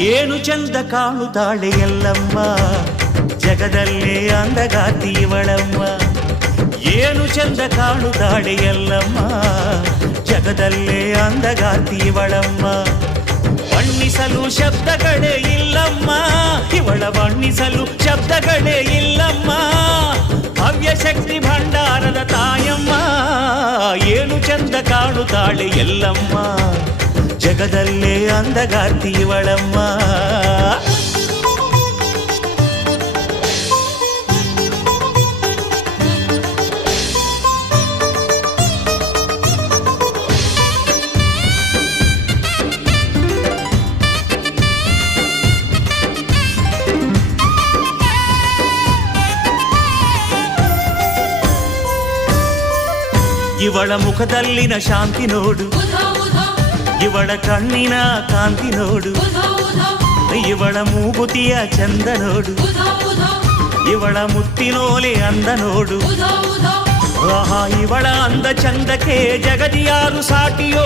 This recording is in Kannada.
ಏನು ಚಂದ ಕಾಣುತ್ತಾಳೆ ಎಲ್ಲಮ್ಮ, ಜಗದಲ್ಲೇ ಅಂದಗಾತಿ ಇವಳಮ್ಮ. ಏನು ಚಂದ ಕಾಣುತ್ತಾಳೆ ಎಲ್ಲಮ್ಮ, ಜಗದಲ್ಲೇ ಅಂದಗಾತಿ ಇವಳಮ್ಮ. ಬಣ್ಣಿಸಲು ಶಬ್ದಗಳೇ ಇಲ್ಲಮ್ಮ, ಇವಳ ಬಣ್ಣಿಸಲು ಶಬ್ದಗಳೇ ಇಲ್ಲಮ್ಮ. ಭವ್ಯ ಶಕ್ತಿ ಭಂಡಾರದ ತಾಯಮ್ಮ, ಏನು ಚಂದ ಕಾಣುತ್ತಾಳೆ ಎಲ್ಲಮ್ಮ, ಜಗದಲ್ಲೇ ಅಂದಗಾತಿ ಇವಳಮ್ಮ. ಇವಳ ಮುಖದಲ್ಲಿನ ಶಾಂತಿ ನೋಡು, ಇವಳ ಕಣ್ಣಿನ ಕಾಂತಿ ನೋಡು, ಇವಳ ಮೂಗುತಿಯ ಚಂದ ನೋಡು, ಇವಳ ಮುತ್ತಿನೋಲೆ ಅಂದ ನೋಡು. ಆಹಾ, ಇವಳ ಅಂದ ಚಂದಕ್ಕೆ ಜಗದಿಯಾರು ಸಾಟಿಯೋ.